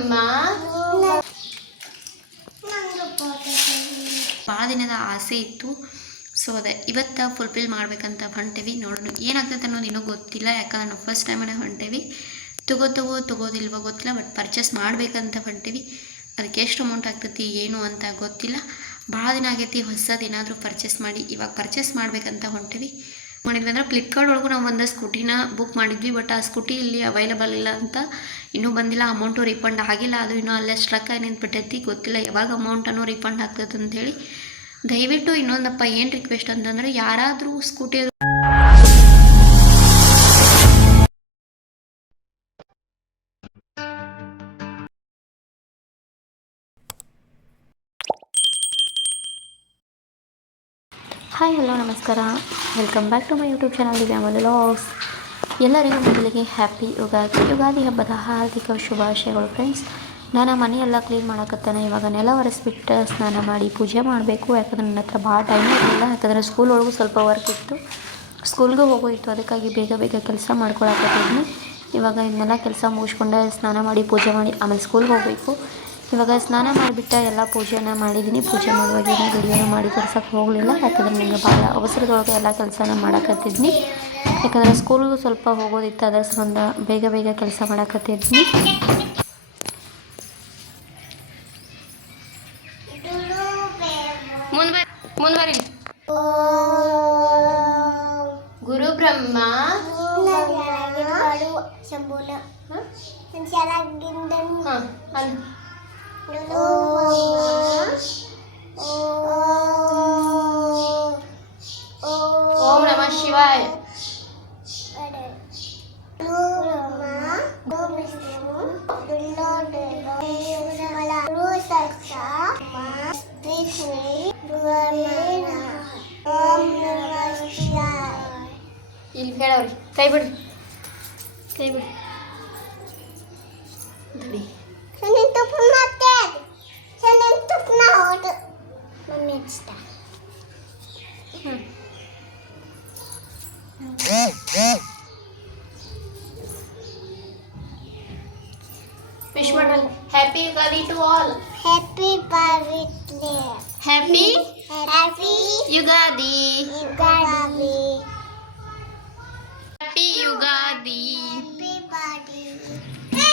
ಬ್ರಹ್ಮ ಭಾಳ ದಿನದ ಆಸೆ ಇತ್ತು. ಸೊ ಅದೇ ಇವತ್ತು ಫುಲ್ಫಿಲ್ ಮಾಡ್ಬೇಕಂತ ಹೊಂಟೇವಿ. ನೋಡೋಣ ಏನಾಗ್ತೈತೆ ಅನ್ನೋದು ಇನ್ನೂ ಗೊತ್ತಿಲ್ಲ, ಯಾಕಂದ್ರೆ ನಾವು ಫಸ್ಟ್ ಟೈಮೇ ಹೊಂಟೇವಿ. ತಗೋದಿಲ್ವೋ ಗೊತ್ತಿಲ್ಲ, ಬಟ್ ಪರ್ಚೇಸ್ ಮಾಡ್ಬೇಕಂತ ಹೊಂಟೇವಿ. ಅದಕ್ಕೆ ಎಷ್ಟು ಅಮೌಂಟ್ ಆಗ್ತೈತಿ ಏನು ಅಂತ ಗೊತ್ತಿಲ್ಲ. ಭಾಳ ದಿನ ಆಗೈತಿ ಹೊಸದು ಏನಾದರೂ ಪರ್ಚೇಸ್ ಮಾಡಿ. ಇವಾಗ ಪರ್ಚೇಸ್ ಮಾಡ್ಬೇಕಂತ ಹೊಂಟೇವಿ. ಮಾಡಿದ್ವಿ ಅಂದ್ರೆ ಫ್ಲಿಪ್ಕಾರ್ಟ್ ಒಳಗೂ ನಾವು ಒಂದು ಸ್ಕೂಟಿನ ಬುಕ್ ಮಾಡಿದ್ವಿ, ಬಟ್ ಆ ಸ್ಕೂಟಿ ಇಲ್ಲಿ ಅವೈಲಬಲ್ ಇಲ್ಲ ಅಂತ ಇನ್ನೂ ಬಂದಿಲ್ಲ. ಅಮೌಂಟು ರಿಫಂಡ್ ಆಗಿಲ್ಲ, ಅದು ಇನ್ನೂ ಅಲ್ಲೇ ಸ್ಟ್ರಕ್ ಆಗಿ ನಿಂತ್ಬಿಟ್ಟೈತಿ. ಗೊತ್ತಿಲ್ಲ ಯಾವಾಗ ಅಮೌಂಟನ್ನು ರಿಫಂಡ್ ಆಗ್ತದೆ ಅಂಥೇಳಿ. ದಯವಿಟ್ಟು ಇನ್ನೊಂದಪ್ಪ ಏನು ರಿಕ್ವೆಸ್ಟ್ ಅಂತಂದರೆ, ಯಾರಾದರೂ ಸ್ಕೂಟಿ ಹಾಯ್ ಹಲೋ ನಮಸ್ಕಾರ, welcome back to my YouTube channel Divya vlogs. ಎಲ್ಲರಿಗೂ ಮೊದಲಿಗೆ ಹ್ಯಾಪಿ ಯುಗಾದಿ ಹಬ್ಬದ ಹಾರ್ದಿಕ ಶುಭಾಶಯಗಳು ಫ್ರೆಂಡ್ಸ್. ನಾನು ಮನೆಯೆಲ್ಲ ಕ್ಲೀನ್ ಮಾಡೋಕತ್ತಾನೆ. ಇವಾಗ ನೆಲ ಒರೆಸ್ಬಿಟ್ಟು ಸ್ನಾನ ಮಾಡಿ ಪೂಜೆ ಮಾಡಬೇಕು. ಯಾಕಂದ್ರೆ ನನ್ನ ಹತ್ರ ಭಾಳ ಟೈಮ್ ಇರಲಿಲ್ಲ, ಯಾಕಂದರೆ ಸ್ಕೂಲ್ ಒಳಗೂ ಸ್ವಲ್ಪ ವರ್ಕ್ ಇತ್ತು, ಸ್ಕೂಲ್ಗೂ ಹೋಗೋಯಿತ್ತು. ಅದಕ್ಕಾಗಿ ಬೇಗ ಕೆಲಸ ಮಾಡ್ಕೊಳಕತ್ತಿದ್ನಿ. ಇವಾಗ ಇದನ್ನೆಲ್ಲ ಕೆಲಸ ಮುಗಿಸ್ಕೊಂಡೆ ಸ್ನಾನ ಮಾಡಿ ಪೂಜೆ ಮಾಡಿ ಆಮೇಲೆ ಸ್ಕೂಲ್ಗೆ ಹೋಗಬೇಕು. ಇವಾಗ ಸ್ನಾನ ಮಾಡಿಬಿಟ್ಟು ಎಲ್ಲ ಪೂಜೆನ ಮಾಡಿದ್ದೀನಿ. ಪೂಜೆ ಮಾಡುವಾಗ ಏನೋ ವಿಡಿಯೋನ ಮಾಡಿ ತೋರ್ಸೋಕ್ಕೆ ಹೋಗಲಿಲ್ಲ, ಯಾಕಂದರೆ ನನಗೆ ಭಾಳ ಅವಸರದೊಳಗೆ ಎಲ್ಲ ಕೆಲಸನ ಮಾಡಕತ್ತಿದ್ನಿ. ಯಾಕಂದರೆ ಸ್ಕೂಲ್ಗೂ ಸ್ವಲ್ಪ ಹೋಗೋದಿತ್ತು, ಅದರ ಸಂಬಂಧ ಬೇಗ ಕೆಲಸ ಮಾಡಕತ್ತಿದ್ನಿ. ಮುಂದುವರಿ. ಗುರು ಬ್ರಹ್ಮ ಓಂ ನಮಃ ಶಿವಾಯ. ಇಲ್ಲಿ ಹೇಳವ್ರಿ ಕೈ ಬಿಡ್ರಿ ದಡಿ. ವಿಶ್ ಮಾಡ್ರಲ್ಲ. Happy Ugadi to all. Happy birthday. Happy Ugadi. Ugadi. Happy Ugadi. Happy birthday.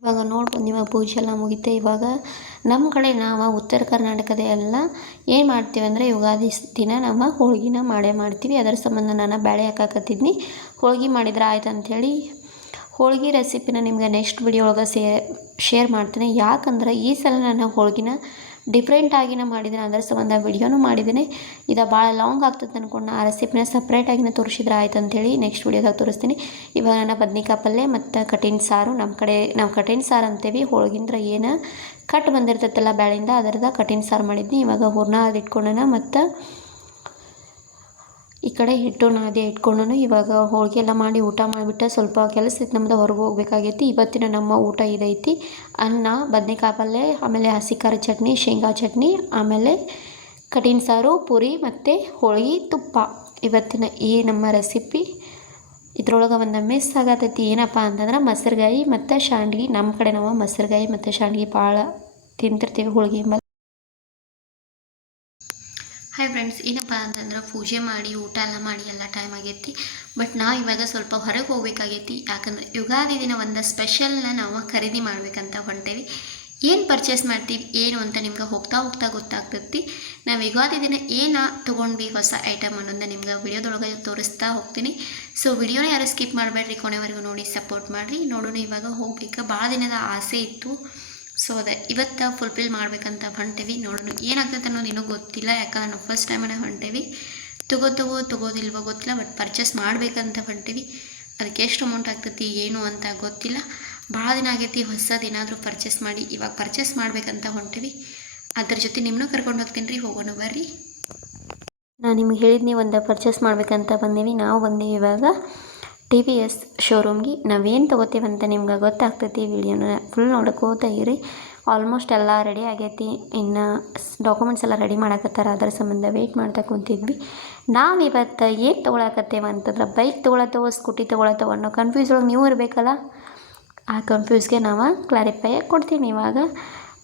ಇವಾಗ ನೋಡ್ಬೋದು, ಇವಾಗ ಪೂಜೆ ಎಲ್ಲ ಮುಗಿತೆ. ಇವಾಗ ನಮ್ಮ ಕಡೆ ನಾವು ಉತ್ತರ ಕರ್ನಾಟಕದ ಎಲ್ಲ ಏನು ಮಾಡ್ತೀವಿ ಅಂದರೆ, ಯುಗಾದಿ ದಿನ ನಾವು ಹೋಳ್ಗಿನ ಮಾಡ್ತೀವಿ. ಅದರ ಸಂಬಂಧ ನಾನು ಬೇಳೆ ಹಾಕಾಕತ್ತಿದ್ನಿ. ಹೋಳ್ಗೆ ಮಾಡಿದ್ರೆ ಆಯ್ತು ಅಂಥೇಳಿ ಹೋಳ್ಗೆ ರೆಸಿಪಿನ ನಿಮ್ಗೆ ನೆಕ್ಸ್ಟ್ ವಿಡಿಯೋ ಒಳಗೆ ಶೇರ್ ಮಾಡ್ತೀನಿ. ಯಾಕಂದ್ರೆ ಈ ಸಲ ನಾನು ಹೋಳ್ಗಿನ ಡಿಫ್ರೆಂಟಾಗಿನ ಮಾಡಿದ್ದೀನಿ, ಅದರ ಸಂಬಂಧ ವಿಡಿಯೋನೂ ಮಾಡಿದ್ದೀನಿ. ಇದು ಭಾಳ ಲಾಂಗ್ ಆಗ್ತದೆ ಅಂದ್ಕೊಂಡು ಆ ರೆಸಿಪಿನ ಸಪ್ರೇಟಾಗಿನ ತೋರಿಸಿದ್ರೆ ಆಯ್ತು ಅಂಥೇಳಿ ನೆಕ್ಸ್ಟ್ ವಿಡಿಯೋದಾಗ ತೋರಿಸ್ತೀನಿ. ಇವಾಗ ನಾನು ಬದ್ನಿಕಾಯಿ ಪಲ್ಯ ಮತ್ತು ಕಟ್ಟಿನ ಸಾರು, ನಮ್ಮ ಕಡೆ ನಾವು ಕಟ್ಟಿನ ಸಾರು ಅಂತೀವಿ. ಹೋಳ್ಗಿಂದ್ರೆ ಏನು ಕಟ್ ಬಂದಿರ್ತೈತಲ್ಲ ಬೇಳೆಯಿಂದ, ಅದರದ ಕಟ್ಟಿನ ಸಾರು ಮಾಡಿದ್ನಿ. ಇವಾಗ ಹೂರ್ಣ ಅದು ಇಟ್ಕೊಂಡನ ಮತ್ತು ಈ ಕಡೆ ಹಿಟ್ಟು ನಾದಿ ಇಟ್ಕೊಂಡು ಇವಾಗ ಹೋಳಿಗೆ ಎಲ್ಲ ಮಾಡಿ ಊಟ ಮಾಡಿಬಿಟ್ಟು ಸ್ವಲ್ಪ ಕೆಲಸ ಇತ್ತು ನಮ್ಮದು, ಹೊರಗೆ ಹೋಗ್ಬೇಕಾಗೈತಿ. ಇವತ್ತಿನ ನಮ್ಮ ಊಟ ಇದೈತಿ: ಅನ್ನ, ಬದನೆಕಾಯಿ ಪಲ್ಯ, ಆಮೇಲೆ ಹಸಿ ಖಾರ ಚಟ್ನಿ, ಶೇಂಗಾ ಚಟ್ನಿ, ಆಮೇಲೆ ಕಟ್ಟಿನ ಸಾರು, ಪೂರಿ ಮತ್ತು ಹೋಳಿಗೆ, ತುಪ್ಪ. ಇವತ್ತಿನ ಈ ನಮ್ಮ ರೆಸಿಪಿ. ಇದ್ರೊಳಗೆ ಒಂದು ಮಿಸ್ ಆಗತೈತಿ, ಏನಪ್ಪ ಅಂತಂದ್ರೆ ಮೊಸರುಗಾಯಿ ಮತ್ತು ಶಾಂಡ್ಗಿ. ನಮ್ಮ ಕಡೆ ನಾವು ಮೊಸರುಗಾಯಿ ಮತ್ತು ಶಾಂಡ್ಗಿ ಭಾಳ ತಿಂತಿರ್ತೀವಿ ಹೋಳಿಗೆ ಮೇಲೆ. ಹಾಯ್ ಫ್ರೆಂಡ್ಸ್, ಏನಪ್ಪ ಅಂತಂದ್ರೆ ಪೂಜೆ ಮಾಡಿ ಊಟ ಎಲ್ಲ ಮಾಡಿ ಎಲ್ಲ ಟೈಮ್ ಆಗೈತಿ. ಬಟ್ ನಾವು ಇವಾಗ ಸ್ವಲ್ಪ ಹೊರಗೆ ಹೋಗ್ಬೇಕಾಗೈತಿ. ಯಾಕಂದರೆ ಯುಗಾದಿ ದಿನ ಒಂದು ಸ್ಪೆಷಲ್ನ ನಾವು ಖರೀದಿ ಮಾಡ್ಬೇಕಂತ ಹೊಂಟೇವಿ. ಏನು ಪರ್ಚೇಸ್ ಮಾಡ್ತೀವಿ ಏನು ಅಂತ ನಿಮ್ಗೆ ಹೋಗ್ತಾ ಗೊತ್ತಾಗ್ತೈತಿ. ನಾವು ಯುಗಾದಿ ದಿನ ಏನು ತೊಗೊಂಡ್ವಿ ಹೊಸ ಐಟಮ್ ಅನ್ನೋದನ್ನ ನಿಮ್ಗೆ ವಿಡಿಯೋದೊಳಗೆ ತೋರಿಸ್ತಾ ಹೋಗ್ತೀನಿ. ಸೊ ವಿಡಿಯೋನ ಯಾರು ಸ್ಕಿಪ್ ಮಾಡಬೇಡ್ರಿ, ಕೊನೆವರೆಗೂ ನೋಡಿ ಸಪೋರ್ಟ್ ಮಾಡಿರಿ. ನೋಡೋಣ, ಇವಾಗ ಹೋಗ್ಬೇಕು. ಭಾಳ ದಿನದ ಆಸೆ ಇತ್ತು. ಸೊ ಅದೇ ಇವತ್ತು ಫುಲ್ಫಿಲ್ ಮಾಡ್ಬೇಕಂತ ಹೊಂಟೇವಿ. ನೋಡೋಣ ಏನಾಗ್ತೈತೆ ಅನ್ನೋದು ಇನ್ನೂ ಗೊತ್ತಿಲ್ಲ, ಯಾಕಂದ್ರೆ ನಾವು ಫಸ್ಟ್ ಟೈಮೇ ಹೊಂಟೇವಿ. ತಗೋದಿಲ್ವೋ ಗೊತ್ತಿಲ್ಲ, ಬಟ್ ಪರ್ಚೇಸ್ ಮಾಡ್ಬೇಕಂತ ಹೊಂಟೇವಿ. ಅದಕ್ಕೆ ಎಷ್ಟು ಅಮೌಂಟ್ ಆಗ್ತೈತಿ ಏನು ಅಂತ ಗೊತ್ತಿಲ್ಲ. ಭಾಳ ದಿನ ಆಗೈತಿ ಹೊಸದು ಏನಾದರೂ ಪರ್ಚೇಸ್ ಮಾಡಿ. ಇವಾಗ ಪರ್ಚೇಸ್ ಮಾಡ್ಬೇಕಂತ ಹೊಂಟೇವಿ. ಅದ್ರ ಜೊತೆ ನಿಮ್ಮನ್ನೂ ಕರ್ಕೊಂಡು ಹೋಗ್ತೀನಿ ರೀ, ಹೋಗೋಣ ಬರ್ರಿ. ನಾನು ನಿಮ್ಗೆ ಹೇಳಿದ್ನಿ ಒಂದು ಪರ್ಚೇಸ್ ಮಾಡ್ಬೇಕಂತ ಬಂದೀವಿ. ನಾವು ಬಂದೀವಿ ಇವಾಗ TVS ಶೋರೂಮ್ಗೆ. ನಾವೇನು ತೊಗೋತೀವಂತ ನಿಮ್ಗೆ ಗೊತ್ತಾಗ್ತೈತಿ. ವಿಡಿಯೋನ ಫುಲ್ ನೋಡ್ಕೋತಾ ಇರಿ. ಆಲ್ಮೋಸ್ಟ್ ಎಲ್ಲ ರೆಡಿ ಆಗೈತಿ. ಇನ್ನು ಡಾಕ್ಯುಮೆಂಟ್ಸ್ ಎಲ್ಲ ರೆಡಿ ಮಾಡಕತ್ತಾರ, ಅದರ ಸಂಬಂಧ ವೆಯ್ಟ್ ಮಾಡ್ತಾ ಕುಂತಿದ್ವಿ. ನಾವಿವತ್ತು ಏನು ತೊಗೊಳಕತ್ತೇವೆ ಅಂತಂದ್ರೆ ಬೈಕ್ ತೊಗೊಳತ್ತವ ಸ್ಕೂಟಿ ತೊಗೊಳತ್ತವ ಅನ್ನೋ ಕನ್ಫ್ಯೂಸ್ ಒಳಗೆ ನೀವು ಇರಬೇಕಲ್ಲ, ಆ ಕನ್ಫ್ಯೂಸ್ಗೆ ನಾವು ಕ್ಲಾರಿಫೈ ಕೊಡ್ತೀನಿ. ಇವಾಗ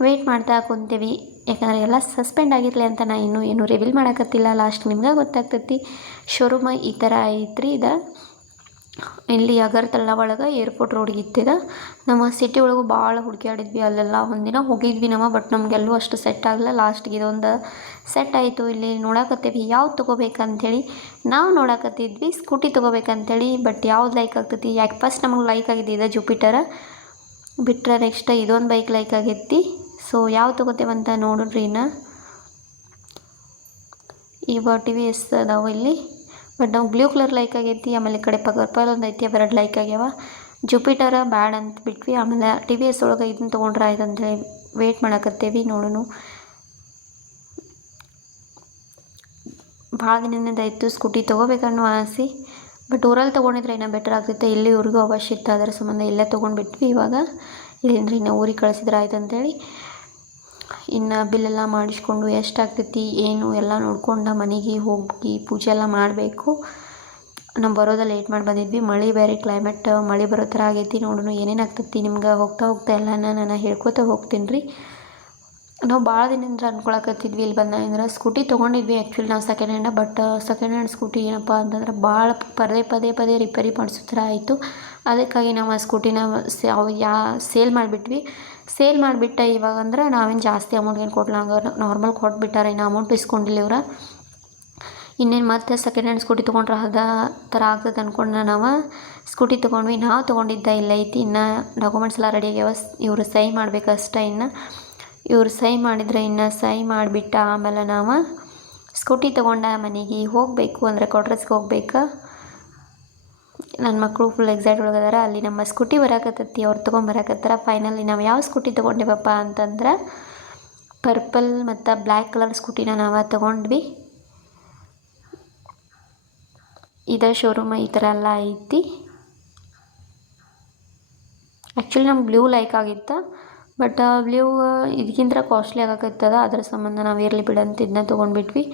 ವೆಯ್ಟ್ ಮಾಡ್ತಾ ಕುಂತೀವಿ, ಯಾಕಂದರೆ ಎಲ್ಲ ಸಸ್ಪೆಂಡ್ ಆಗಿರಲಿ ಅಂತ ನಾ ಇನ್ನೂ ಏನು ರಿವೀಲ್ ಮಾಡೋಕತ್ತಿಲ್ಲ. ಲಾಸ್ಟ್ ನಿಮ್ಗೆ ಗೊತ್ತಾಗ್ತೈತಿ. ಶೋರೂಮ ಈ ಥರ ಐತ್ರಿ. ಇದು ಇಲ್ಲಿ ಅಗರ್ತಲಾ ಒಳಗೆ ಏರ್ಪೋರ್ಟ್ ರೋಡಿಗೆ ಇತ್ತಿದ. ನಮ್ಮ ಸಿಟಿ ಒಳಗೂ ಭಾಳ ಹುಡುಕ್ಯಾಡಿದ್ವಿ, ಅಲ್ಲೆಲ್ಲ ಒಂದಿನ ಹೋಗಿದ್ವಿ ನಾವು, ಬಟ್ ನಮಗೆಲ್ಲೂ ಅಷ್ಟು ಸೆಟ್ ಆಗಲ್ಲ. ಲಾಸ್ಟ್ಗೆ ಇದೊಂದು ಸೆಟ್ ಆಯಿತು. ಇಲ್ಲಿ ನೋಡಕತ್ತೀವಿ ಯಾವ್ದು ತೊಗೋಬೇಕಂಥೇಳಿ. ನಾವು ನೋಡಕತ್ತಿದ್ವಿ ಸ್ಕೂಟಿ ತೊಗೋಬೇಕಂತೇಳಿ, ಬಟ್ ಯಾವ್ದು ಲೈಕ್ ಆಗ್ತೈತಿ, ಯಾಕೆ ಫಸ್ಟ್ ನಮಗೆ ಲೈಕ್ ಆಗಿದೆ ಇದು ಜುಪಿಟರ, ಬಿಟ್ಟರೆ ನೆಕ್ಸ್ಟ್ ಇದೊಂದು ಬೈಕ್ ಲೈಕ್ ಆಗೈತಿ. ಸೊ ಯಾವ್ದು ತೊಗೋತೇವಂತ ನೋಡ್ರಿ. ಇನ್ನು ಇವ TVS ಅದಾವ ಇಲ್ಲಿ, ಬಟ್ ನಾವು ಬ್ಲೂ ಕಲರ್ ಲೈಕ್ ಆಗೈತಿ. ಆಮೇಲೆ ಈ ಕಡೆ ಪರ್ಪಲ್ ಒಂದು ಐತಿ, ಅವೆರಡು ಲೈಕ್ ಆಗ್ಯಾವ. ಜುಪಿಟರ ಬ್ಯಾಡ್ ಅಂತ ಬಿಟ್ವಿ. ಆಮೇಲೆ TVS ಒಳಗೆ ಇದನ್ನ ತೊಗೊಂಡ್ರೆ ಆಯ್ತು ಅಂತೇಳಿ ವೆಯ್ಟ್ ಮಾಡಕತ್ತೇವಿ. ನೋಡೋಣ, ಭಾಳ ದಿನದಿಂದ ಇತ್ತು ಸ್ಕೂಟಿ ತೊಗೋಬೇಕನ್ನೋ ಆಸೆ, ಬಟ್ ಊರಲ್ಲಿ ತೊಗೊಂಡಿದ್ರೆ ಇನ್ನೂ ಬೆಟರ್ ಆಗ್ತೈತೆ. ಇಲ್ಲಿ ಊರಿಗೂ ಅವಶ್ಯ ಇತ್ತು, ಅದರ ಸಂಬಂಧ ಇಲ್ಲೇ ತೊಗೊಂಡ್ಬಿಟ್ವಿ. ಇವಾಗ ಇಲ್ಲಿಂದ್ರೆ ಇನ್ನು ಊರಿಗೆ ಕಳಿಸಿದ್ರೆ ಆಯ್ತು ಅಂತೇಳಿ ಇನ್ನು ಬಿಲ್ಲೆಲ್ಲ ಮಾಡಿಸ್ಕೊಂಡು ಎಷ್ಟಾಗ್ತೈತಿ ಏನು ಎಲ್ಲ ನೋಡ್ಕೊಂಡು ಮನೆಗೆ ಹೋಗಿ ಪೂಜೆ ಎಲ್ಲ ಮಾಡಬೇಕು. ನಾವು ಬರೋದ ಲೇಟ್ ಮಾಡಿ ಬಂದಿದ್ವಿ. ಮಳೆ ಬೇರೆ, ಕ್ಲೈಮೇಟ್ ಮಳೆ ಬರೋ ಥರ ಆಗೈತಿ. ನೋಡೋಣ ಏನೇನು ಆಗ್ತೈತಿ. ನಿಮ್ಗೆ ಹೋಗ್ತಾ ಎಲ್ಲನ ನಾನು ಹೇಳ್ಕೊತಾ ಹೋಗ್ತೀನಿ ರೀ. ನಾವು ಭಾಳ ದಿನದಿಂದ ಅನ್ಕೊಳಕತ್ತಿದ್ವಿ ಇಲ್ಲಿ ಬಂದಾಗಿಂದ್ರೆ ಸ್ಕೂಟಿ ತೊಗೊಂಡಿದ್ವಿ. ಆ್ಯಕ್ಚುಲಿ ನಾವು second hand, but second hand scooty ಏನಪ್ಪ ಅಂತಂದ್ರೆ ಭಾಳ ಪದೇ ರಿಪೇರಿ ಮಾಡಿಸೋ ಥರ ಆಯಿತು. ಅದಕ್ಕಾಗಿ ನಾವು ಆ ಸ್ಕೂಟಿನ ಸೇಲ್ ಮಾಡಿಬಿಟ್ವಿ. ಸೇಲ್ ಮಾಡಿಬಿಟ್ಟೆ. ಇವಾಗ ಅಂದ್ರೆ ನಾವೇನು ಜಾಸ್ತಿ ಅಮೌಂಟ್ ಏನು ಕೊಡ್ಲಂಗ ನಾರ್ಮಲ್ ಕೊಟ್ಬಿಟ್ಟಾರೆ, ಇನ್ನು ಅಮೌಂಟ್ ಇಸ್ಕೊಂಡಿಲ್ಲ ಇವ್ರು. ಇನ್ನೇನು ಮತ್ತೆ ಸೆಕೆಂಡ್ ಹ್ಯಾಂಡ್ ಸ್ಕೂಟಿ ತೊಗೊಂಡ್ರೆ ಅದೇ ಥರ ಆಗ್ತದೆ ಅಂದ್ಕೊಂಡು ನಾವು ಸ್ಕೂಟಿ ತೊಗೊಂಡ್ವಿ. ನಾವು ತೊಗೊಂಡಿದ್ದ ಇಲ್ಲ ಐತಿ. ಇನ್ನು ಡಾಕ್ಯುಮೆಂಟ್ಸ್ ಎಲ್ಲ ರೆಡಿ ಆಗ್ಯಾವ. ಇವರು ಸಹಿ ಮಾಡಬೇಕಷ್ಟೇ. ಇನ್ನು ಇವರು ಸಹಿ ಮಾಡಿದರೆ ಇನ್ನು ಸಹಿ ಮಾಡಿಬಿಟ್ಟು ಆಮೇಲೆ ನಾವು ಸ್ಕೂಟಿ ತೊಗೊಂಡ ಮನೆಗೆ ಹೋಗಬೇಕು, ಅಂದರೆ ಕ್ವಾರ್ಟರ್ಸ್ಗೆ ಹೋಗ್ಬೇಕು. ನನ್ನ ಮಕ್ಕಳು ಫುಲ್ ಎಕ್ಸೈಟ್ ಒಳಗದಾರ. ಅಲ್ಲಿ ನಮ್ಮ ಸ್ಕೂಟಿ ಬರಾಕತ್ತೈತಿ, ಅವ್ರು ತೊಗೊಂಬರಾಕತ್ತಾರ. ಫೈನಲಿ ನಾವು ಯಾವ ಸ್ಕೂಟಿ ತೊಗೊಂಡಿವಪ್ಪ ಅಂತಂದ್ರೆ ಪರ್ಪಲ್ ಮತ್ತು ಬ್ಲ್ಯಾಕ್ ಕಲರ್ ಸ್ಕೂಟಿನ ನಾವು ತೊಗೊಂಡ್ವಿ. ಇದೇ ಶೋರೂಮ್ ಈ ಥರ ಎಲ್ಲ ಐತಿ. ಆ್ಯಕ್ಚುಲಿ ನಮ್ಗೆ ಬ್ಲೂ ಲೈಕ್ ಆಗಿತ್ತು, ಬಟ್ ಬ್ಲೂ ಇದಕ್ಕಿಂತ ಕಾಸ್ಟ್ಲಿ ಆಗಕತ್ತದ. ಅದರ ಸಂಬಂಧ ನಾವು ಇರಲಿ ಬಿಡಂತ ಇದನ್ನ ತೊಗೊಂಡ್ಬಿಟ್ವಿ.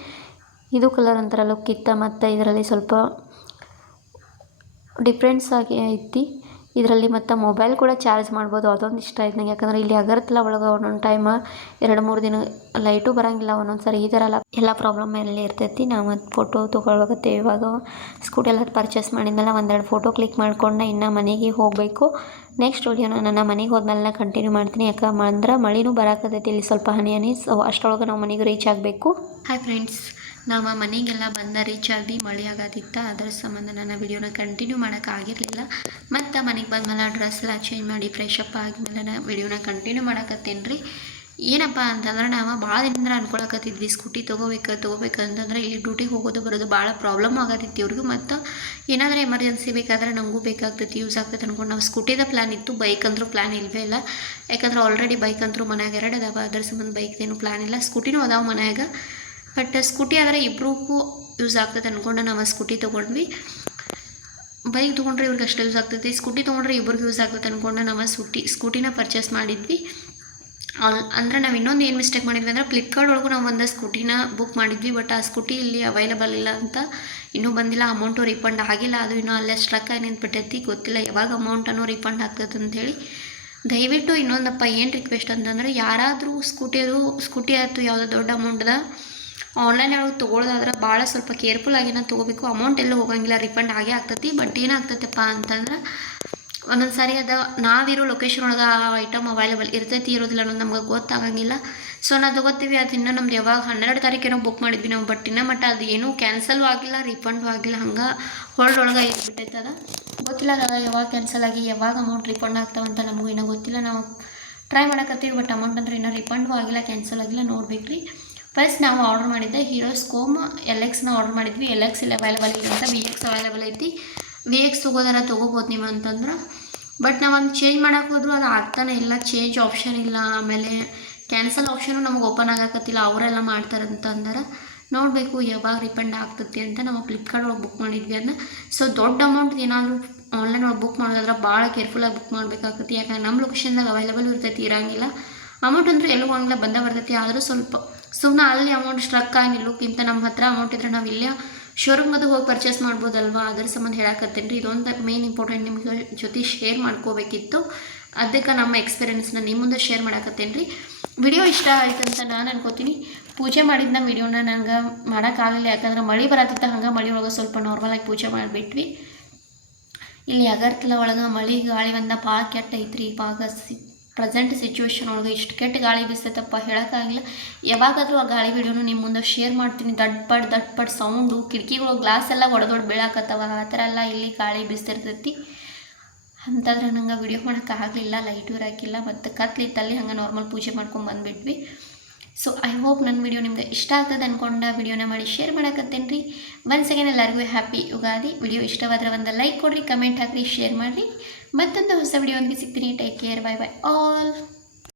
ಇದು ಕಲರ್ ಒಂಥರ ಲುಕ್ ಇತ್ತು, ಮತ್ತು ಇದರಲ್ಲಿ ಸ್ವಲ್ಪ ಡಿಫ್ರೆನ್ಸ್ ಆಗಿ ಐತಿ. ಇದರಲ್ಲಿ ಮತ್ತು ಮೊಬೈಲ್ ಕೂಡ ಚಾರ್ಜ್ ಮಾಡ್ಬೋದು, ಅದೊಂದು ಇಷ್ಟ ಆಯ್ತು ನನಗೆ. ಯಾಕಂದರೆ ಇಲ್ಲಿ ಅಗರ್ತಲಾ ಒಳಗೆ ಒಂದೊಂದು ಟೈಮ್ 2-3 ದಿನ ಲೈಟು ಬರೋಂಗಿಲ್ಲ, ಒಂದೊಂದು ಸರಿ ಈ ಥರ ಎಲ್ಲ ಪ್ರಾಬ್ಲಮ್ ಎಲ್ಲ ಇರ್ತೈತಿ. ನಾವು ಮತ್ತು ಫೋಟೋ ತೊಗೊಳ್ಬೇಕತ್ತೆ. ಇವಾಗ ಸ್ಕೂಟಿ ಎಲ್ಲ ಪರ್ಚೇಸ್ ಮಾಡಿದ್ಮೇಲೆ ಒಂದೆರಡು ಫೋಟೋ ಕ್ಲಿಕ್ ಮಾಡ್ಕೊಂಡು ಇನ್ನು ಮನೆಗೆ ಹೋಗಬೇಕು. ನೆಕ್ಸ್ಟ್ ವಿಡಿಯೋನ ನನ್ನ ಮನೆಗೆ ಹೋದ್ಮೇಲೆ ಕಂಟಿನ್ಯೂ ಮಾಡ್ತೀನಿ. ಯಾಕಂದ್ರೆ ಮಳೆನೂ ಬರಾಕತ್ತೈತಿ ಇಲ್ಲಿ ಸ್ವಲ್ಪ ಹನಿ. ಸೊ ಅಷ್ಟರೊಳಗೆ ನಾವು ಮನೆಗೆ ರೀಚ್ ಆಗಬೇಕು. ಹಾಯ್ ಫ್ರೆಂಡ್ಸ್, ನಾವು ಮನೆಗೆಲ್ಲ ರೀಚ್ ಆಗಿ ಮಳೆ ಆಗೋದಿತ್ತು. ಅದರ ಸಂಬಂಧ ನನ್ನ ವಿಡಿಯೋನ ಕಂಟಿನ್ಯೂ ಮಾಡೋಕ್ಕಾಗಿರಲಿಲ್ಲ. ಮತ್ತು ಮನೆಗೆ ಬಂದಮೇಲೆ ಡ್ರೆಸ್ ಎಲ್ಲ ಚೇಂಜ್ ಮಾಡಿ ಫ್ರೆಶ್ ಅಪ್ ಆದಮೇಲೆ ನಾನು ವಿಡಿಯೋನ ಕಂಟಿನ್ಯೂ ಮಾಡಕತ್ತೇನೆ ರೀ. ಏನಪ್ಪ ಅಂತಂದ್ರೆ ನಾವು ಭಾಳ ದಿನದಿಂದ ಅನ್ಕೊಳಕತ್ತಿದ್ವಿ ಸ್ಕೂಟಿ ತೊಗೋಬೇಕು ಅಂತಂದ್ರೆ ಇಲ್ಲಿ ಡ್ಯೂಟಿಗೆ ಹೋಗೋದು ಬರೋದು ಭಾಳ ಪ್ರಾಬ್ಲಮ್ ಆಗತ್ತಿತ್ತು ಇವ್ರಿಗೂ. ಮತ್ತು ಏನಾದರೂ ಎಮರ್ಜೆನ್ಸಿ ಬೇಕಾದ್ರೆ ನನಗೂ ಬೇಕಾಗ್ತೈತಿ, ಯೂಸ್ ಆಗ್ತೈತೆ ಅಂದ್ಕೊಂಡು ನಾವು ಸ್ಕೂಟಿದ ಪ್ಲ್ಯಾನ್ ಇತ್ತು. ಬೈಕ್ ಅಂದರೂ ಪ್ಲ್ಯಾನ್ ಇಲ್ಲವೇ ಇಲ್ಲ. ಯಾಕಂದ್ರೆ ಆಲ್ರೆಡಿ ಬೈಕ್ ಅಂತರೂ ಮನ್ಯಾಗ 2 ಅದಾವ. ಅದರ ಸಂಬಂಧ ಬೈಕ್ದೇನು ಪ್ಲ್ಯಾನ್ ಇಲ್ಲ. ಸ್ಕೂಟಿನೂ ಅದಾವ ಮನ್ಯಾಗ, ಬಟ್ ಸ್ಕೂಟಿ ಆದರೆ ಇಬ್ರಿಗೂ ಯೂಸ್ ಆಗ್ತದೆ ಅಂದ್ಕೊಂಡು ನಾವು ಸ್ಕೂಟಿ ತೊಗೊಂಡ್ವಿ. ಬೈಕ್ ತೊಗೊಂಡ್ರೆ ಇವ್ರಿಗೆ ಅಷ್ಟು ಯೂಸ್ ಆಗ್ತೈತಿ, ಸ್ಕೂಟಿ ತೊಗೊಂಡ್ರೆ ಇಬ್ರಿಗೆ ಯೂಸ್ ಆಗ್ತೈತೆ ಅಂದ್ಕೊಂಡು ನಾವು ಸ್ಕೂಟಿನ ಪರ್ಚೇಸ್ ಮಾಡಿದ್ವಿ. ಅಂದರೆ ನಾವು ಇನ್ನೊಂದು ಏನು ಮಿಸ್ಟೇಕ್ ಮಾಡಿದ್ವಿ ಅಂದರೆ ಫ್ಲಿಪ್ಕಾರ್ಟ್ ಒಳಗೂ ನಾವು ಒಂದು ಸ್ಕೂಟಿನ ಬುಕ್ ಮಾಡಿದ್ವಿ. ಬಟ್ ಆ ಸ್ಕೂಟಿ ಇಲ್ಲಿ ಅವೈಲಬಲ್ ಇಲ್ಲ ಅಂತ ಇನ್ನೂ ಬಂದಿಲ್ಲ. ಅಮೌಂಟು ರಿಫಂಡ್ ಆಗಿಲ್ಲ. ಅದು ಇನ್ನೂ ಅಲ್ಲೇ ಸ್ಟ್ರಕ್ ಆಗಿ ನಿಂತ್ಬಿಟ್ಟೈತಿ. ಗೊತ್ತಿಲ್ಲ ಯಾವಾಗ ಅಮೌಂಟನ್ನು ರಿಫಂಡ್ ಆಗ್ತದೆ ಅಂಥೇಳಿ. ದಯವಿಟ್ಟು ಇನ್ನೊಂದಪ್ಪ ಏನು ರಿಕ್ವೆಸ್ಟ್ ಅಂತಂದರೆ, ಯಾರಾದರೂ ಸ್ಕೂಟಿ ಆಯಿತು ಯಾವುದೋ ದೊಡ್ಡ ಅಮೌಂಟ್ದ ಆನ್ಲೈನ್ ಒಳಗೆ ತೊಗೊಳ್ಳೋದಾದ್ರೆ ಭಾಳ ಸ್ವಲ್ಪ ಕೇರ್ಫುಲ್ಲಾಗಿನ ತೊಗೋಬೇಕು. ಅಮೌಂಟ್ ಎಲ್ಲೂ ಹೋಗಂಗಿಲ್ಲ, ರಿಫಂಡ್ ಆಗೇ ಆಗ್ತೈತಿ. ಬಟ್ ಏನಾಗ್ತೈತಪ್ಪ ಅಂತಂದ್ರೆ ಒಂದೊಂದು ಸಾರಿ ಅದು ನಾವಿರೋ ಲೊಕೇಶನ್ ಒಳಗೆ ಆ ಐಟಮ್ ಅವೈಲೇಬಲ್ ಇರ್ತೈತಿ ಇರೋದಿಲ್ಲ ಅನ್ನೋದು ನಮ್ಗೆ ಗೊತ್ತಾಗಂಗಿಲ್ಲ. ಸೊ ನಾವು ತೊಗೋತೀವಿ. ಅದು ಇನ್ನೂ ನಮ್ದು ಯಾವಾಗ 12 ತಾರೀಕೇನೋ ಬುಕ್ ಮಾಡಿದ್ವಿ ನಾವು. ಬಟ್ ಇನ್ನೂ ಮಟ್ಟ ಅದು ಏನೂ ಕ್ಯಾನ್ಸಲ್ಲು ಆಗಿಲ್ಲ, ರಿಫಂಡು ಆಗಿಲ್ಲ. ಹಂಗೆ ಹೊರಡೊಳಗೆ ಇಟ್ಬಿಟ್ಟೈತೆ. ಅದು ಗೊತ್ತಿಲ್ಲ ಅದು ಯಾವಾಗ ಕ್ಯಾನ್ಸಲ್ ಆಗಿ ಯಾವಾಗ ಅಮೌಂಟ್ ರಿಫಂಡ್ ಆಗ್ತಾವಂತ ನಮಗೂ ಇನ್ನೂ ಗೊತ್ತಿಲ್ಲ. ನಾವು ಟ್ರೈ ಮಾಡಕತ್ತೀವಿ, ಬಟ್ ಅಮೌಂಟ್ ಅಂದ್ರೆ ಇನ್ನೂ ರಿಫಂಡು ಆಗಿಲ್ಲ, ಕ್ಯಾನ್ಸಲ್ ಆಗಿಲ್ಲ. ನೋಡ್ಬೇಕು ರೀ. ಫಸ್ಟ್ ನಾವು ಆರ್ಡರ್ ಮಾಡಿದ್ದೆ ಹೀರೋಸ್ಕೋಮ್ LXನ ಆರ್ಡರ್ ಮಾಡಿದ್ವಿ. LX ಇಲ್ಲಿ ಅವೈಲೇಬಲ್ ಇಲ್ಲ ಅಂತ VX ಅವೈಲೇಬಲ್ ಐತಿ. VX ತೊಗೋದಾರ ತೊಗೋಬೋದು ನೀವು ಅಂತಂದ್ರೆ. ಬಟ್ ನಾವು ಒಂದು ಚೇಂಜ್ ಮಾಡೋಕೆ ಹೋದ್ರು ಅದು ಆಗ್ತಾನೆ ಇಲ್ಲ, ಚೇಂಜ್ ಆಪ್ಷನ್ ಇಲ್ಲ. ಆಮೇಲೆ ಕ್ಯಾನ್ಸಲ್ ಆಪ್ಷನು ನಮಗೆ ಓಪನ್ ಆಗಾಕತ್ತಿಲ್ಲ, ಅವರೆಲ್ಲ ಮಾಡ್ತಾರಂತ ಅಂದ್ರೆ. ನೋಡಬೇಕು ಯಾವಾಗ ರಿಫಂಡ್ ಆಗ್ತೈತಿ ಅಂತ. ನಾವು ಫ್ಲಿಪ್ಕಾರ್ಟ್ ಒಳಗೆ ಬುಕ್ ಮಾಡಿದ್ವಿ ಅದನ್ನ. ಸೊ ದೊಡ್ಡ ಅಮೌಂಟ್ ಏನಾದರೂ ಆನ್ಲೈನ್ ಒಳಗೆ ಬುಕ್ ಮಾಡೋದಾದ್ರೆ ಭಾಳ ಕೇರ್ಫುಲ್ಲಾಗಿ ಬುಕ್ ಮಾಡಬೇಕಾಗ್ತೈತಿ. ಯಾಕಂದ್ರೆ ನಮ್ಮ ಲೊಕೇಶನ್ದಾಗ ಅವೈಲೇಬಲ್ ಇರ್ತೈತಿ, ಇರೋಂಗಿಲ್ಲ. ಅಮೌಂಟ್ ಅಂದರೆ ಎಲ್ಲೂ ಹೋಗಂಗಿಲ್ಲ, ಬರ್ತೈತಿ. ಆದರೂ ಸ್ವಲ್ಪ ಸುಮ್ಮನೆ ಅಲ್ಲಿ ಅಮೌಂಟ್ ಸ್ಟ್ರಕ್ ಆಗಿ ನಿಲ್ಲೋಕ್ಕಿಂತ ನಮ್ಮ ಹತ್ರ ಅಮೌಂಟ್ ಇದ್ದರೆ ನಾವು ಇಲ್ಲೇ ಶೋರೂಮ್ ಅದು ಹೋಗಿ ಪರ್ಚೇಸ್ ಮಾಡ್ಬೋದಲ್ವಾ, ಅದ್ರ ಸಂಬಂಧ ಹೇಳಕತ್ತೀನಿ ರೀ. ಇದೊಂದು ಮೇನ್ ಇಂಪಾರ್ಟೆಂಟ್ ನಿಮ್ಗೆ ಜೊತೆ ಶೇರ್ ಮಾಡ್ಕೋಬೇಕಿತ್ತು. ಅದಕ್ಕೆ ನಮ್ಮ ಎಕ್ಸ್ಪೀರಿಯೆನ್ಸ್ನ ನಿಮ್ಮ ಮುಂದೆ ಶೇರ್ ಮಾಡಕತ್ತೇನೆ ರೀ. ವಿಡಿಯೋ ಇಷ್ಟ ಆಯ್ತು ಅಂತ ನಾನು ಅನ್ಕೋತೀನಿ. ಪೂಜೆ ಮಾಡಿದ್ನ ವಿಡಿಯೋನ ನಂಗೆ ಮಾಡೋಕ್ಕಾಗಲಿಲ್ಲ, ಯಾಕಂದ್ರೆ ಮಳೆ ಬರತ್ತಿತ್ತ. ಹಂಗೆ ಮಳೆ ಒಳಗೆ ಸ್ವಲ್ಪ ನಾರ್ಮಲಾಗಿ ಪೂಜೆ ಮಾಡಿಬಿಟ್ವಿ. ಇಲ್ಲಿ ಅಗರ್ತಲ ಒಳಗೆ ಮಳೆ ಗಾಳಿ ಬಂದ ಭಾಳ ಕೆಟ್ಟ ಐತ್ರಿ. ಇವಾಗ ಪ್ರೆಸೆಂಟ್ ಸಿಚುವೇಶನ್ ಒಳಗೆ ಇಷ್ಟು ಕೆಟ್ಟ ಗಾಳಿ ಬೀಸ್ತೈತಪ್ಪ, ಹೇಳೋಕ್ಕಾಗಿಲ್ಲ. ಯಾವಾಗಾದರೂ ಆ ಗಾಳಿ ವಿಡಿಯೋನು ನಿಮ್ಮ ಮುಂದೆ ಶೇರ್ ಮಾಡ್ತೀನಿ. ದಟ್ ಪಡ್ ಸೌಂಡು, ಕಿಟಕಿಗಳು ಗ್ಲಾಸ್ ಎಲ್ಲ ಹೊಡೆದೊಡ್ಡು ಬೀಳಾಕತ್ತವ. ಆ ಥರ ಎಲ್ಲ ಇಲ್ಲಿ ಗಾಳಿ ಬೀಸ್ತಿರ್ತೈತಿ. ಅಂತಂದ್ರೆ ನಂಗೆ ವಿಡಿಯೋ ಮಾಡೋಕ್ಕಾಗಲಿಲ್ಲ, ಲೈಟು ಇರಾಕಿಲ್ಲ, ಮತ್ತು ಕತ್ಲಿತ್ತಲ್ಲಿ ಹಂಗೆ ನಾರ್ಮಲ್ ಪೂಜೆ ಮಾಡ್ಕೊಂಡು ಬಂದುಬಿಟ್ವಿ. ಸೊ ಐ ಹೋಪ್ ನನ್ನ ವಿಡಿಯೋ ನಿಮ್ಗೆ ಇಷ್ಟ ಆಗ್ತದೆ ಅಂದ್ಕೊಂಡ ವಿಡಿಯೋನ ಮಾಡಿ ಶೇರ್ ಮಾಡಕತ್ತೇನೆ ರೀ. ಒನ್ಸ್ ಅಗೇನ್ ಎಲ್ಲರಿಗೂ ಹ್ಯಾಪಿ ಯುಗಾದಿ. ವಿಡಿಯೋ ಇಷ್ಟವಾದರೆ ಒಂದು ಲೈಕ್ ಕೊಡಿರಿ, ಕಮೆಂಟ್ ಹಾಕಿರಿ, ಶೇರ್ ಮಾಡಿರಿ. ಮತ್ತೊಂದು ಹೊಸ ವಿಡಿಯೋ ಸಿಗ್ತೀನಿ. Take care, bye bye all.